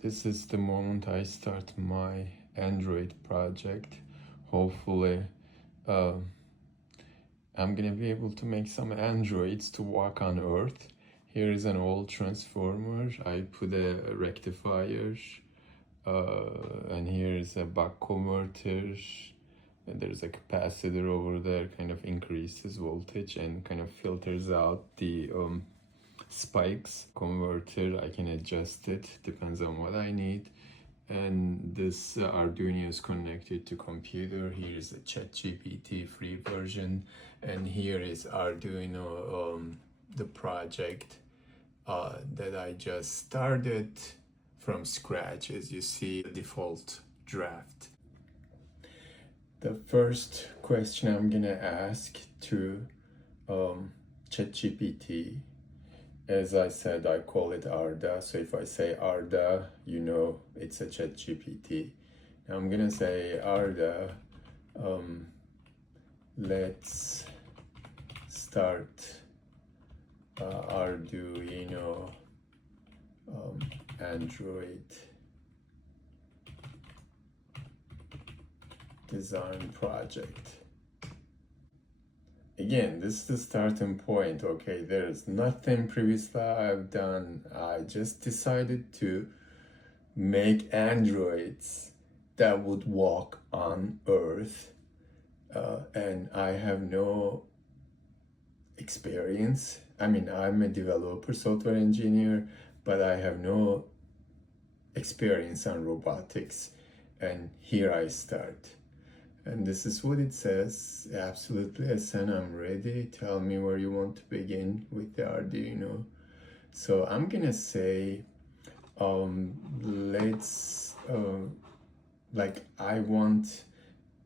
This is the moment I start my Android project. Hopefully, I'm gonna be able to make some androids to walk on Earth. Here is an old transformer. I put a rectifier, and here is a buck converter. And there's a capacitor over there, kind of increases voltage and kind of filters out the spikes. Converter, I can adjust it, depends on what I need. And this Arduino is connected to computer. Here is the ChatGPT free version, and here is Arduino, the project that I just started from scratch. As you see, the default draft. The first question I'm gonna ask to ChatGPT, as I said, I call it Arda. So if I say Arda, you know it's a ChatGPT. Now I'm gonna say Arda, let's start Arduino Android design project. Again, this is the starting point. Okay, there's nothing previously I've done. I just decided to make androids that would walk on Earth, and I have no experience. I mean, I'm a developer, software engineer, but I have no experience on robotics, and here I start. And this is what it says. Absolutely, Hasan, I'm ready. Tell me where you want to begin with the Arduino. So I'm gonna say, let's, like I want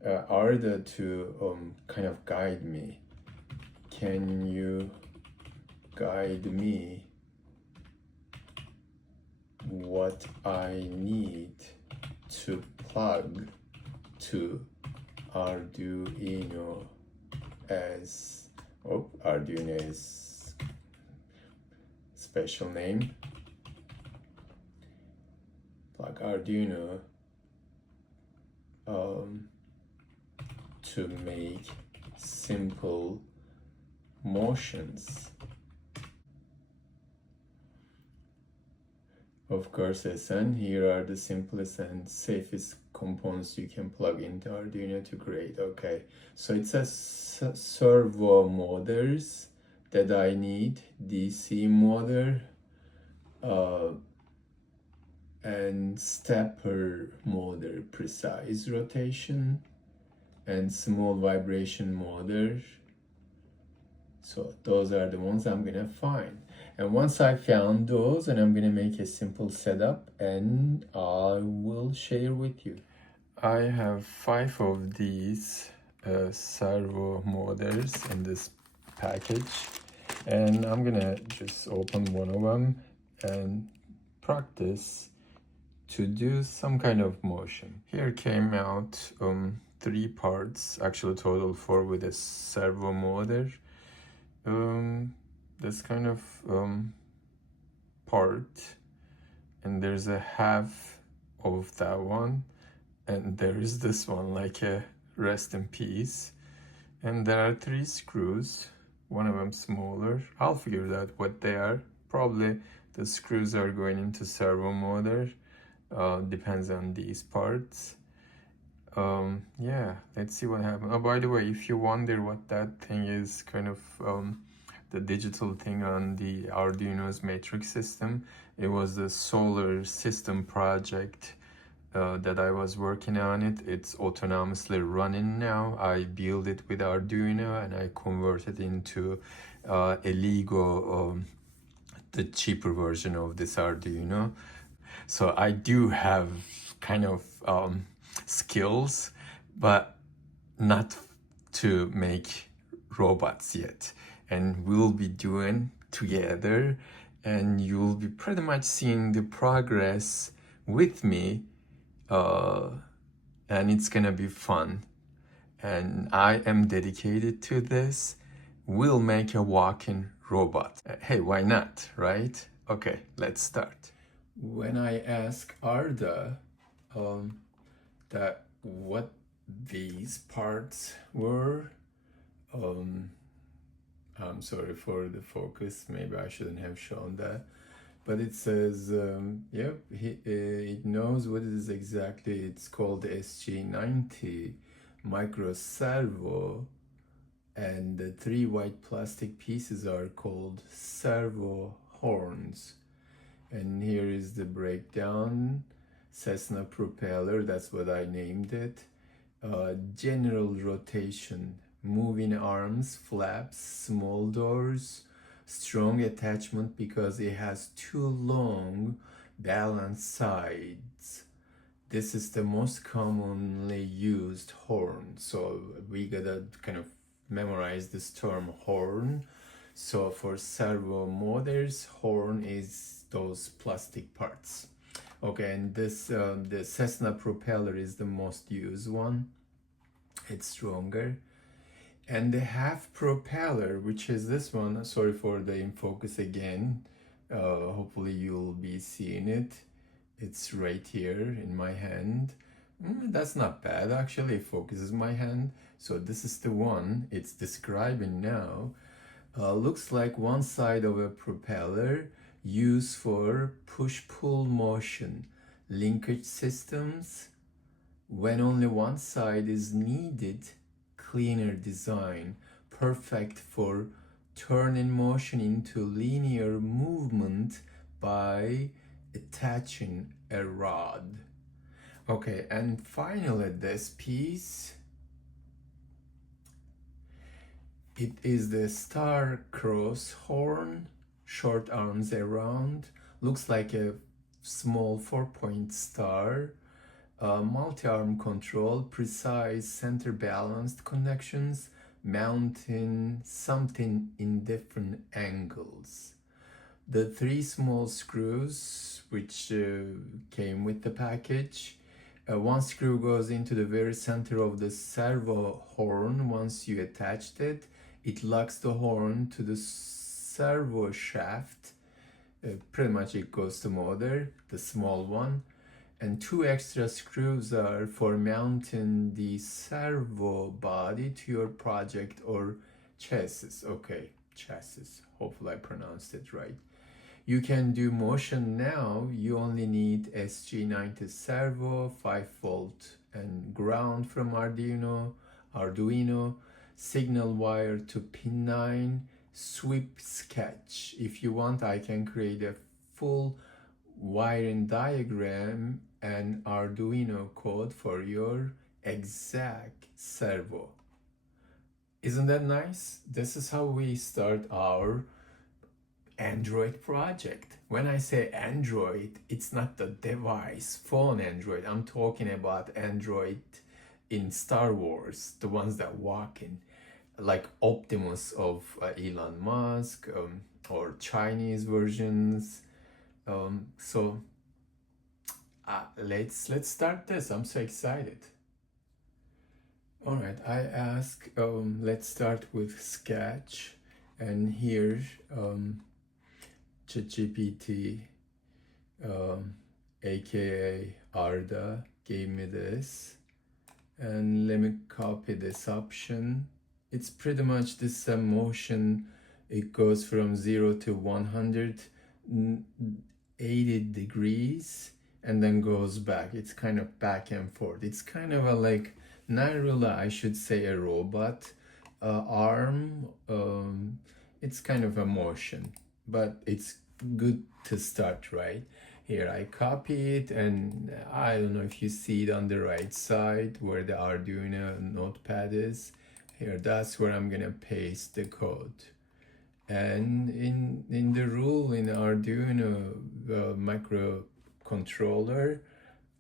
Arda to kind of guide me. Can you guide me what I need to plug to Arduino as, Arduino is special name, plug Arduino to make simple motions. Of course, Hasan, here are the simplest and safest components you can plug into Arduino to create. Okay, so it says servo motors that I need, DC motor, and stepper motor, precise rotation, and small vibration motor. So those are the ones I'm gonna find. And once I found those, and I'm gonna make a simple setup and I will share with you. I have 5 of these servo motors in this package, and I'm gonna just open one of them and practice to do some kind of motion. Here came out 3 parts, actually total 4 with a servo motor. This kind of part, and there's a half of that one, and there is this one, like a rest in peace, and there are 3 screws, one of them smaller. I'll figure out what they are. Probably the screws are going into servo motor, depends on these parts. Yeah, let's see what happens. Oh, by the way, if you wonder what that thing is, kind of the digital thing on the Arduino's matrix system, it was the solar system project that I was working on it. It's autonomously running now. I built it with Arduino and I converted into a Lego, the cheaper version of this Arduino. So I do have kind of skills, but not to make robots yet. And we'll be doing together, and you'll be pretty much seeing the progress with me, and it's gonna be fun. And I am dedicated to this. We'll make a walking robot. Hey, why not, right? Okay, let's start. when I asked Arda that what these parts were, um, I'm sorry for the focus, maybe I shouldn't have shown that, but it says, yep, it knows what it is exactly. It's called SG90 micro servo, and the 3 white plastic pieces are called servo horns. And here is the breakdown. Cessna propeller, that's what I named it. General rotation, moving arms, flaps, small doors, strong attachment because it has 2 long balanced sides. This is the most commonly used horn, so we gotta kind of memorize this term horn. So for servo motors, horn is those plastic parts. Okay, and this the Cessna propeller is the most used one. It's stronger. And the half propeller, which is this one, sorry for the in focus again, hopefully you'll be seeing it. It's right here in my hand. That's not bad, actually. It focuses my hand. So this is the one it's describing now. Looks like one side of a propeller used for push-pull motion, linkage systems. When only one side is needed, cleaner design, perfect for turning motion into linear movement by attaching a rod. Okay, and finally this piece, it is the star-cross horn, short arms around, looks like a small 4-point star, multi-arm control, precise center balanced connections, mounting something in different angles. The 3 small screws which came with the package, one screw goes into the very center of the servo horn. Once you attached it, it locks the horn to the servo shaft. Pretty much it goes to motor, the small one. And 2 extra screws are for mounting the servo body to your project or chassis. Okay, chassis. Hopefully I pronounced it right. You can do motion now. You only need SG90 servo, 5-volt and ground from Arduino, signal wire to pin 9, sweep sketch. If you want, I can create a full wiring diagram and Arduino code for your exact servo. Isn't that nice? This is how we start our Android project. When I say Android, it's not the device, phone Android. I'm talking about Android in Star Wars, the ones that walk in, like Optimus of Elon Musk, or Chinese versions. So let's start this. I'm so excited. All right, I ask, let's start with Sketch, and here ChatGPT, aka Arda, gave me this, and let me copy this option. It's pretty much this motion. It goes from 0 to 180 degrees and then goes back. It's kind of back and forth. It's kind of a like, not really, I should say, a robot arm. It's kind of a motion, but it's good to start, right? Here I copy it, and I don't know if you see it on the right side where the Arduino notepad is. Here, that's where I'm gonna paste the code. And in the rule in Arduino microcontroller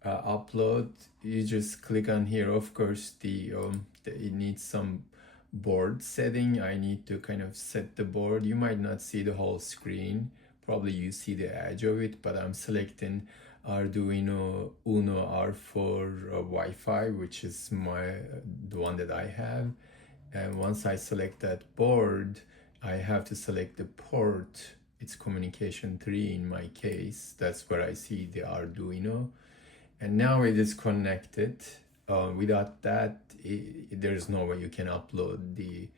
upload, you just click on here. Of course, it needs some board setting. I need to kind of set the board. You might not see the whole screen. Probably you see the edge of it, but I'm selecting Arduino Uno R4 Wi-Fi, which is the one that I have. And once I select that board, I have to select the port it's communication 3 in my case. That's where I see the Arduino. And now it is connected. Without that, there's no way you can upload the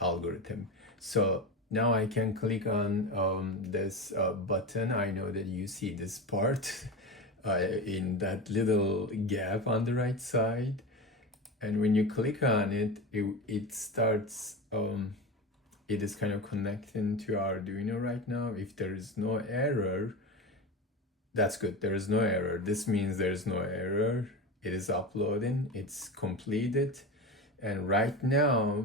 algorithm. So now I can click on this button. I know that you see this part in that little gap on the right side. And when you click on it, it starts, it is kind of connecting to Arduino right now. If there is no error, that's good. There is no error. This means there is no error. It is uploading, it's completed. And right now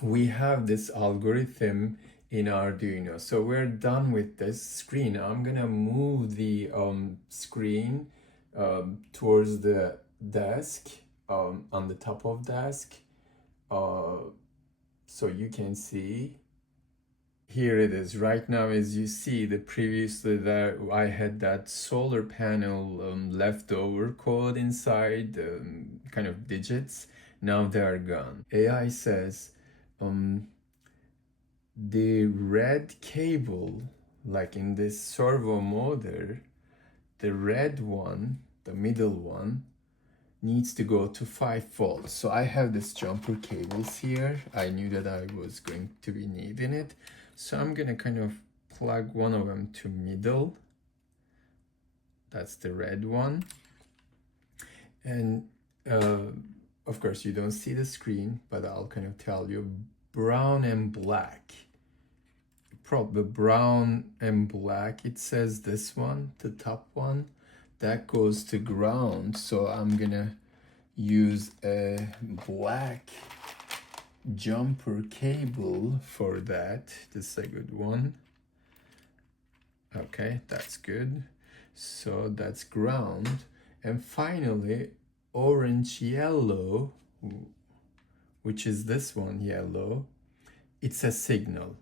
we have this algorithm in Arduino. So we're done with this screen. I'm gonna move the screen towards the desk, on the top of desk, so you can see. Here it is. Right now, as you see, the previously there I had that solar panel leftover code inside, kind of digits. Now they are gone. AI says the red cable, like in this servo motor, the red one, the middle one, needs to go to 5 volts. So I have this jumper cables here. I knew that I was going to be needing it. So I'm gonna kind of plug one of them to middle. That's the red one. And of course you don't see the screen, but I'll kind of tell you brown and black. Probably brown and black, it says this one, the top one, that goes to ground. So I'm gonna use a black jumper cable for that. This is a good one. Okay, that's good. So that's ground. And finally, orange yellow, which is this one, yellow, it's a signal.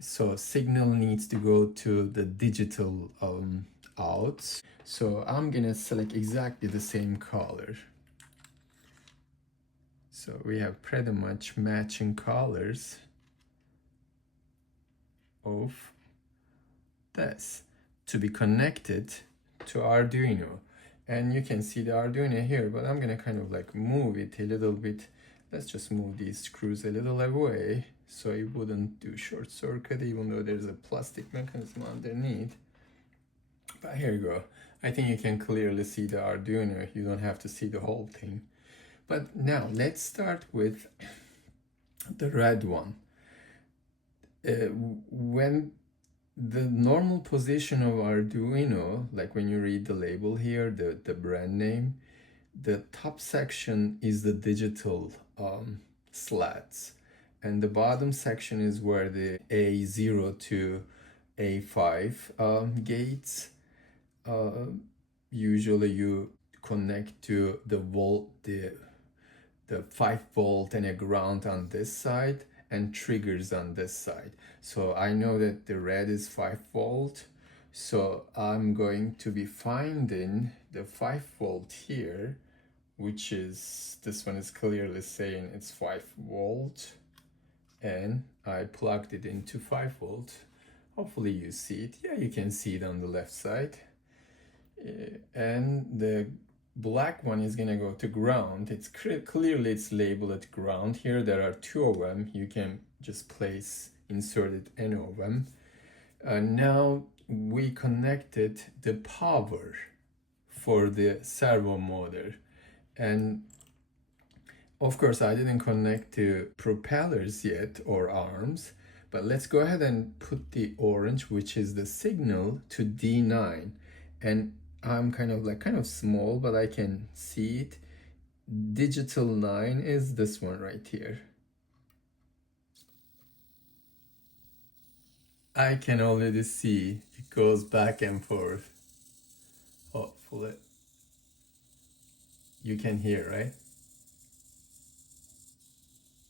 So signal needs to go to the digital out. So I'm gonna select exactly the same color. So we have pretty much matching colors of this to be connected to Arduino. And you can see the Arduino here, but I'm gonna kind of like move it a little bit. Let's just move these screws a little away so it wouldn't do short circuit, even though there's a plastic mechanism underneath. But here you go. I think you can clearly see the Arduino. You don't have to see the whole thing. But now let's start with the red one. When the normal position of Arduino, like when you read the label here, the brand name, the top section is the digital slats, and the bottom section is where the A0 to A5 gates. Usually you connect to the 5 volt and a ground on this side and triggers on this side. So I know that the red is 5 volt. So I'm going to be finding the 5 volt here, which is, this one is clearly saying it's 5 volt. And I plugged it into 5 volt. Hopefully you see it. Yeah, you can see it on the left side. And the black one is gonna go to ground. It's clearly it's labeled at ground here. There are 2 of them. You can just insert it any of them. Now we connected the power for the servo motor, and of course I didn't connect to propellers yet or arms, but let's go ahead and put the orange, which is the signal, to D9. And I'm kind of small, but I can see it. Digital 9 is this one right here. I can already see it goes back and forth. Hopefully you can hear, right?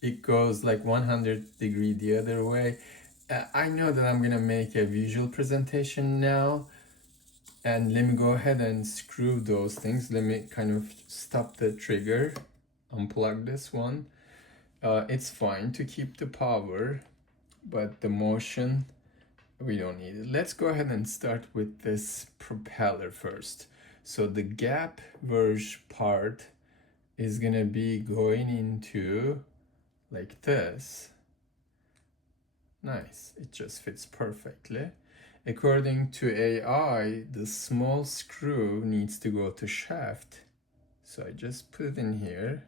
It goes like 100 degrees the other way. I know that I'm gonna make a visual presentation now, and let me go ahead and screw those things. Let me kind of stop the trigger, unplug this one. It's fine to keep the power, but the motion we don't need it. Let's go ahead and start with this propeller first. So the gap verge part is gonna be going into like this. Nice, it just fits perfectly. According to AI, the small screw needs to go to shaft. So I just put it in here.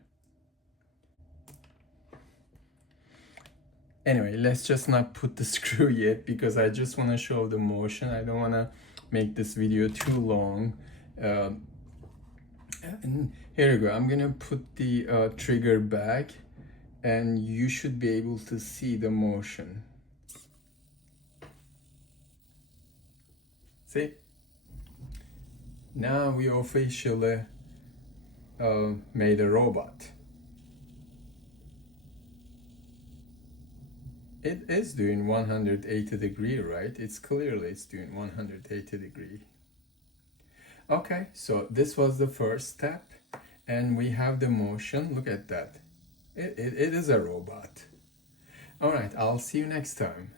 Anyway, let's just not put the screw yet because I just want to show the motion. I don't want to make this video too long. And here we go. I'm gonna put the trigger back and you should be able to see the motion. See? Now we officially made a robot. It is doing 180 degree, right? It's doing 180 degree. Okay, so this was the first step and we have the motion. Look at that. It is a robot. All right, I'll see you next time.